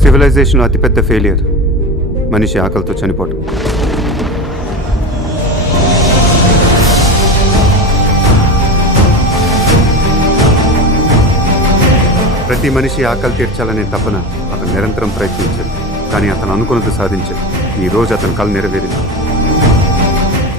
సివిలైజేషన్లో అతిపెద్ద ఫెయిలియర్ మనిషి ఆకలితో చనిపోవటం. ప్రతి మనిషి ఆకలి తీర్చాలనే తపన అతను నిరంతరం ప్రయత్నించాడు. కానీ అతను అనుకున్నది సాధించాడు. ఈ రోజు అతని కళ నెరవేరింది.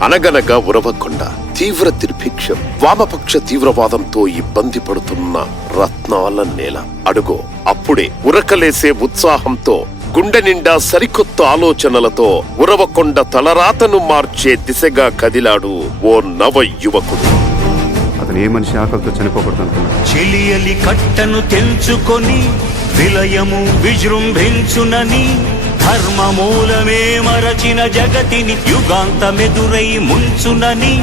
అనగనగా ఉరవకొండ. తీవ్ర దుర్భిక్షం వామపక్ష తీవ్రవాదంతో ఇబ్బంది పడుతున్న రత్నాల నేల. అడుగో అప్పుడే ఉరకలేసే ఉత్సాహంతో గుండె నిండా సరికొత్త ఆలోచనలతో ఉరవకొండ తలరాతను మార్చే దిశగా కదిలాడు ఓ నవ యువకుడు. అతను ఏ మనిషి ఆకలితో చనిపోకూడదు చెలియలి కట్టను తెంచుకొని విలయము విజృంభించునని ధర్మమూలమే మరచిన జగతిని యుగాంతమెదురై ముంచునని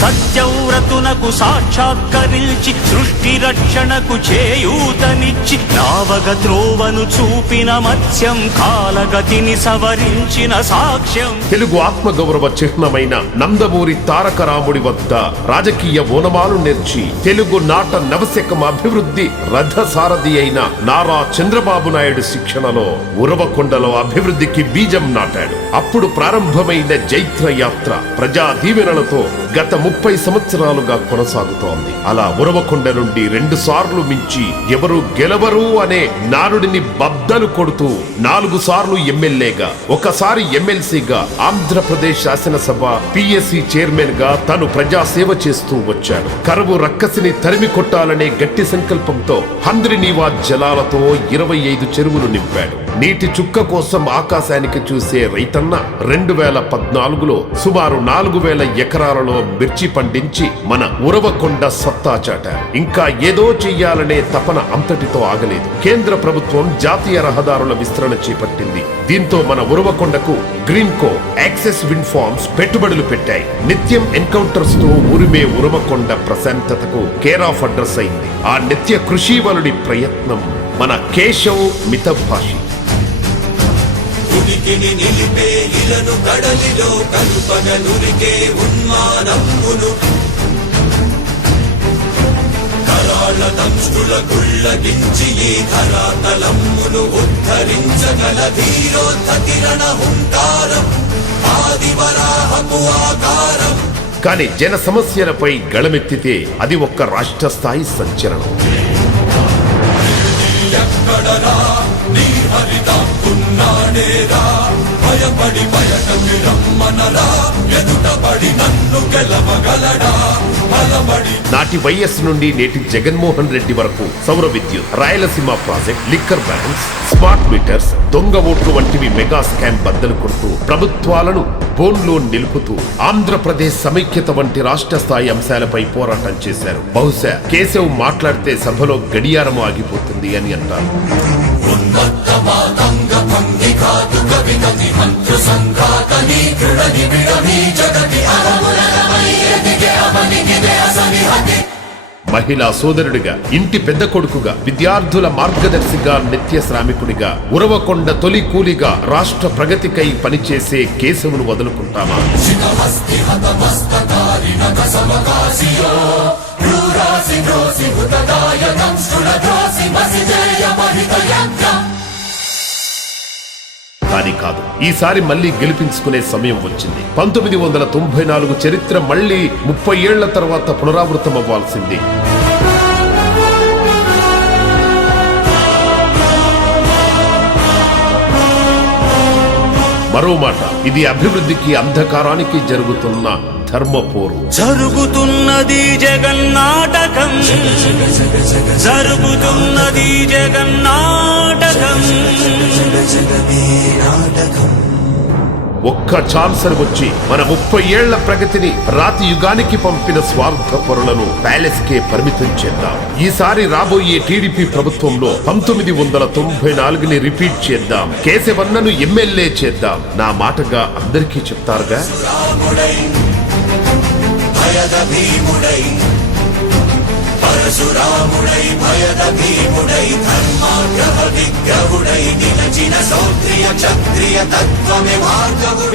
సత్యవ్రతునకు సాక్షాత్కరించి సృష్టి రక్షణకు చేయూతనిచ్చి నావగ త్రోవను చూపిన మత్స్యం కాలగతిని సవరించిన సాక్ష్యం. తెలుగు ఆత్మగౌరవ చిహ్నమైన నందమూరి తారక రాముడి వద్ద రాజకీయ ఓనమాలు నేర్చి తెలుగు నాట నవశకం అభివృద్ధి రథసారథి అయిన నారా చంద్రబాబు నాయుడు శిక్షణలో ఉరవకొండలో అభివృద్ధికి బీజం నాటాడు. అప్పుడు ప్రారంభమైన జైత్ర యాత్ర ప్రజా దీవెనలతో గత ముప్పై సంవత్సరాలుగా కొనసాగుతోంది. అలా ఉరవకొండ నుండి రెండు సార్లు మించి ఎవరు గెలవరు అనే నానుడిని బద్దలు కొడుతూ నాలుగు సార్లు ఎమ్మెల్యేగా ఒకసారి ఎమ్మెల్సీగా ఆంధ్రప్రదేశ్ శాసనసభ పిఎస్సి చైర్మన్గా తను ప్రజాసేవ చేస్తూ వచ్చాడు. కరువు రక్కసిని తరిమి కొట్టాలనే గట్టి సంకల్పంతో హంద్రినీవా జలాలతో ఇరవై ఐదు చెరువులు నింపాడు. నీటి చుక్క కోసం ఆకాశానికి చూసే రైతన్న రెండు వేల పద్నాలుగులో సుమారు నాలుగు వేల ఎకరాలలో మిర్చి పండించి మన ఉరవకొండ సత్తా చాటారు. ఇంకా ఏదో చెయ్యాలనే తపన అంతటితో ఆగలేదు. కేంద్ర ప్రభుత్వం జాతీయ రహదారుల విస్తరణ చేపట్టింది. దీంతో మన ఉరవకొండకు గ్రీన్కో యాక్సెస్ విన్ ఫార్మ్స్ పెట్టుబడులు పెట్టాయి. నిత్యం ఎన్కౌంటర్స్తో ఉరిమే ఉరవకొండ ప్రశాంతతకు కేర్ ఆఫ్ అడ్రస్ అయింది. ఆ నిత్య కృషివలుడి ప్రయత్నం మన కేశవ్ మితభాషి. ఉనికిని నిలిపే ఇలను కడలిలో కలుపగలురికే ఉన్మానమ్మును కరాళ దంష్టుల గుళ్ళగించి ఈ ధరాతలమ్మును ఉద్ధరించగల ధీరోద్ధ కిరణ హుంకారం ఆదివరాహపు ఆకారం. కానీ జన సమస్యలపై గళమెత్తితే అది ఒక్క రాష్ట్ర స్థాయి సంచలనం నీ భయపడి బయటకి రమ్మనరా? ఎదుటపడి నన్ను గెలవగలడా? నాటి వైఎస్ నుండి నేటి జగన్మోహన్ రెడ్డి వరకు సౌర విద్యుత్ Rayalaseema project liquor bans smart meters దొంగ ఓట్లు వంటివి మెగా స్కామ్ బద్దలు కొడుతూ ప్రభుత్వాలను బోన్లో నిలుపుతూ ఆంధ్రప్రదేశ్ సమైక్యత వంటి రాష్ట్ర స్థాయి అంశాలపై పోరాటం చేశారు. బహుశా కేశవ్ మాట్లాడితే సభలో గడియారం ఆగిపోతుంది అని అంటారు. కాదు కవిగతి మంత్ర సంఘాతని దృఢ నిబిడమీ జగతి అవనిగిదే మహిళా సోదరుడిగా ఇంటి పెద్ద కొడుకుగా విద్యార్థుల మార్గదర్శిగా నిత్య శ్రామికుడిగా ఉరవకొండ తొలి కూలిగా రాష్ట్ర ప్రగతికై పనిచేసే కేశవును వదులుకుంటామా? మహిత యంత్రం. కాదు. ఈసారి మళ్ళీ గెలిపించుకునే సమయం వచ్చింది. పంతొమ్మిది వందల తొంభై నాలుగు చరిత్ర మళ్ళీ ముప్పై ఏళ్ళ తర్వాత పునరావృతం అవ్వాల్సింది. మరో మాట ఇది అభివృద్ధికి అంధకారానికి జరుగుతున్న ధర్మపోరు. జరుగుతున్నది జగన్నాటకం. జరుగుతున్నది జగన్నాటకం. ఒక్క ఛాన్సర్ వచ్చి మన ముప్పై ఏళ్ళ ప్రగతిని రాతి యుగానికి పంపిన స్వార్థ పరులను ప్యాలెస్ కే పరిమితం చేద్దాం. ఈసారి రాబోయే టీడీపీ ప్రభుత్వంలో పంతొమ్మిది వందల తొంభై నాలుగుని రిపీట్ చేద్దాం. కేశవన్నను ఎమ్మెల్యే చేద్దాం. నా మాటగా అందరికీ చెప్తారుగా? రాముడై భయద భీముడై ధర్మాగ్రహ విగ్రహుడై నిలచిన సౌత్రియ క్షత్రియ తత్వమే మార్గము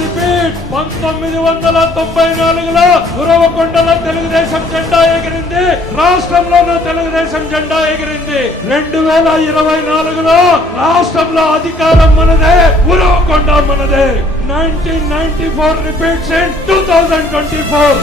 రిపీట్ పంతొమ్మిది వందల తొంభై నాలుగులో గురవకొండలో తెలుగుదేశం జెండా ఎగిరింది. రాష్ట్రంలోనూ తెలుగుదేశం జెండా ఎగిరింది. రెండు వేల ఇరవై నాలుగులో రాష్ట్రంలో అధికారం మనదే గురవకొండ మనదే. Nineteen ninety four repeats in two thousand twenty four.